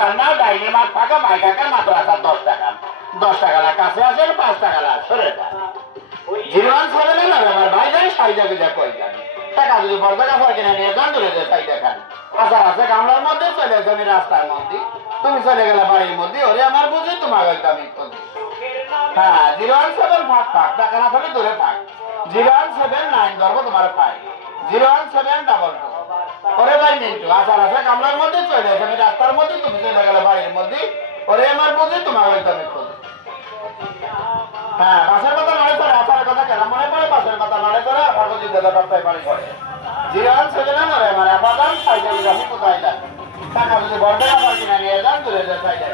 চার না ডাইনি মাছ ফাঁকা মাই টাকা মাত্র আসার 10 টাকা 10 টাকা কাছে আসেন 5 টাকা সরে যায় 017 না আমার ভাই যাই সাইডে যা কই জানি টাকা যদি বড় টাকা হয় কিনা নিয়ে যান ধরে যায় সাইডে খান আসার আছে কামলার মধ্যে চলে যাবে রাস্তার মধ্যে তুমি চলে গেলে বাড়ির মধ্যে ওরে আমার বুঝি তোমার হয়তো আমি করি হ্যাঁ 017 ফাঁক ফাঁক টাকা না থাকলে দূরে থাক 017 ধরবো তোমার পাই 01722 ওরে ভাই মিন্টু আসার আছে কামলার মধ্যে চলে যাবে রাস্তার মধ্যে তুমি চলে গেলে বাড়ির মধ্যে ওরে আমার বুঝি তোমার হয়তো আমি করি হ্যাঁ বাসের কথা নড়ে পড়ে আসার কথা কেন মনে পড়ে বাসের কথা নড়ে পড়ে আমার বুঝি দাদা সপ্তাহে পানি পড়ে 017 নড়ে মানে আপাতত সাইডে আমি কোথায় যাই টাকা যদি বড় টাকা কিনা নিয়ে যান দূরে যায় সাইডে